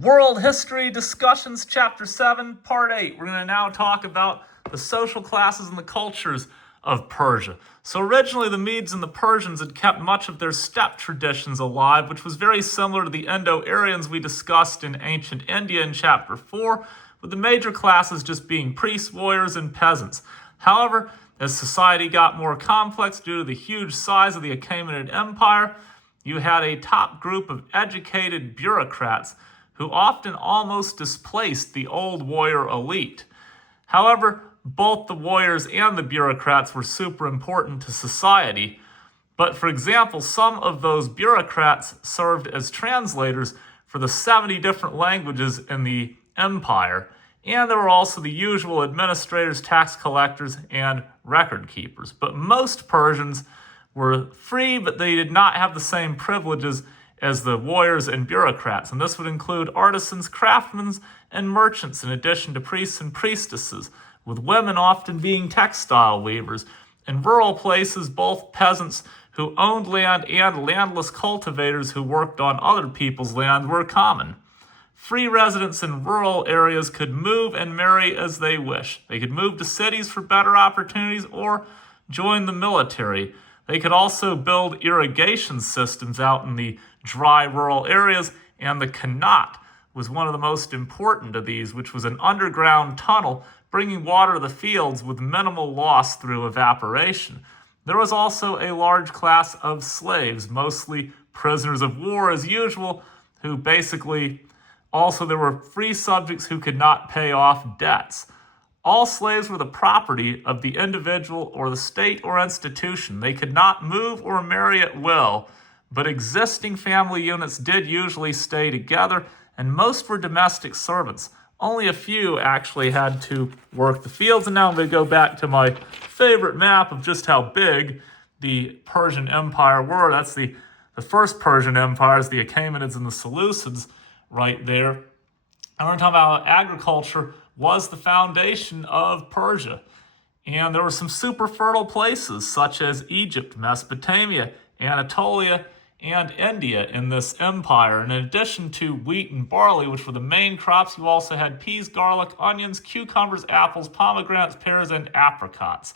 World History Discussions, Chapter 7, Part 8. We're going to now talk about the social classes and the cultures of Persia. So originally the Medes and the Persians had kept much of their steppe traditions alive, which was very similar to the Indo-Aryans we discussed in ancient India in Chapter 4, with the major classes just being priests, warriors, and peasants. However, as society got more complex due to the huge size of the Achaemenid Empire, you had a top group of educated bureaucrats who often almost displaced the old warrior elite. However, both the warriors and the bureaucrats were super important to society. But for example, some of those bureaucrats served as translators for the 70 different languages in the empire. And there were also the usual administrators, tax collectors, and record keepers. But most Persians were free, but they did not have the same privileges as the warriors and bureaucrats, and this would include artisans, craftsmen, and merchants, in addition to priests and priestesses, with women often being textile weavers. In rural places, both peasants who owned land and landless cultivators who worked on other people's land were common. Free residents in rural areas could move and marry as they wish. They could move to cities for better opportunities or join the military. They could also build irrigation systems out in the dry rural areas, and the Qanat was one of the most important of these, which was an underground tunnel bringing water to the fields with minimal loss through evaporation. There was also a large class of slaves, mostly prisoners of war as usual, who basically also there were free subjects who could not pay off debts. All slaves were the property of the individual or the state or institution. They could not move or marry at will, but existing family units did usually stay together, and most were domestic servants. Only a few actually had to work the fields. And now I'm going to go back to my favorite map of just how big the Persian Empire were. That's the first Persian empires, the Achaemenids and the Seleucids right there. And we're going to talk about how agriculture was the foundation of Persia. And there were some super fertile places such as Egypt, Mesopotamia, Anatolia, and India in this empire. And in addition to wheat and barley, which were the main crops, you also had peas, garlic, onions, cucumbers, apples, pomegranates, pears, and apricots.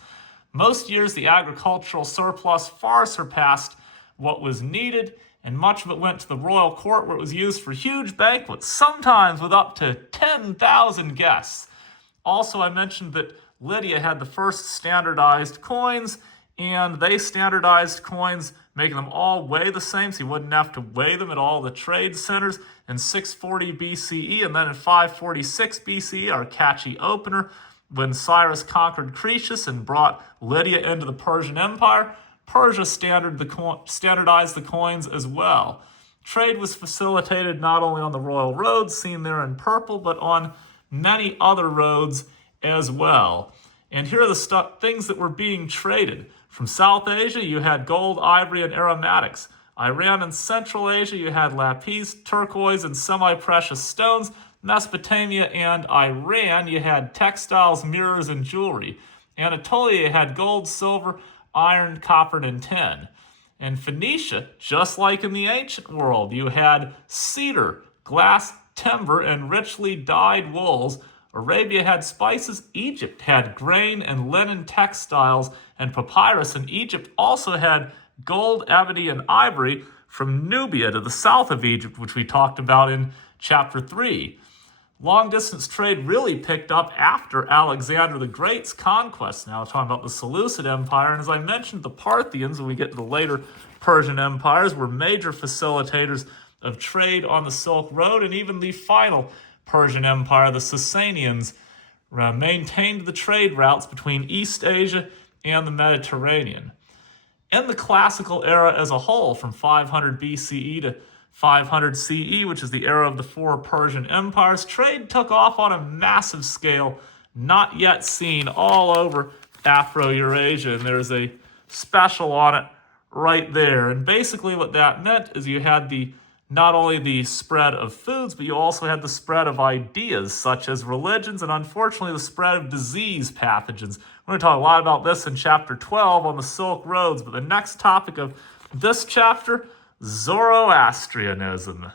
Most years, the agricultural surplus far surpassed what was needed, and much of it went to the royal court, where it was used for huge banquets, sometimes with up to 10,000 guests. Also, I mentioned that Lydia had the first standardized coins, and they standardized coins, making them all weigh the same, so you wouldn't have to weigh them at all the trade centers in 640 BCE. And then in 546 BCE, our catchy opener, when Cyrus conquered Croesus and brought Lydia into the Persian Empire, Persia standardized the coins as well. Trade was facilitated not only on the royal roads, seen there in purple, but on many other roads as well. And here are the things that were being traded. From South Asia, you had gold, ivory, and aromatics. Iran and Central Asia, you had lapis, turquoise, and semi-precious stones. Mesopotamia and Iran, you had textiles, mirrors, and jewelry. Anatolia, you had gold, silver, iron, copper, and tin. In Phoenicia, just like in the ancient world, you had cedar, glass, timber, and richly dyed wools. Arabia had spices, Egypt had grain and linen textiles and papyrus, and Egypt also had gold, ebony, and ivory from Nubia to the south of Egypt, which we talked about in Chapter 3. Long-distance trade really picked up after Alexander the Great's conquest. Now we're talking about the Seleucid Empire, and as I mentioned, the Parthians, when we get to the later Persian empires, were major facilitators of trade on the Silk Road, and even the final Persian Empire, the Sasanians, maintained the trade routes between East Asia and the Mediterranean. In the classical era as a whole, from 500 BCE to 500 CE, which is the era of the four Persian empires, trade took off on a massive scale, not yet seen all over Afro-Eurasia, and there's a special on it right there. And basically what that meant is you had not only the spread of foods, but you also had the spread of ideas, such as religions, and unfortunately the spread of disease pathogens. We're going to talk a lot about this in Chapter 12 on the Silk Roads, but the next topic of this chapter, Zoroastrianism.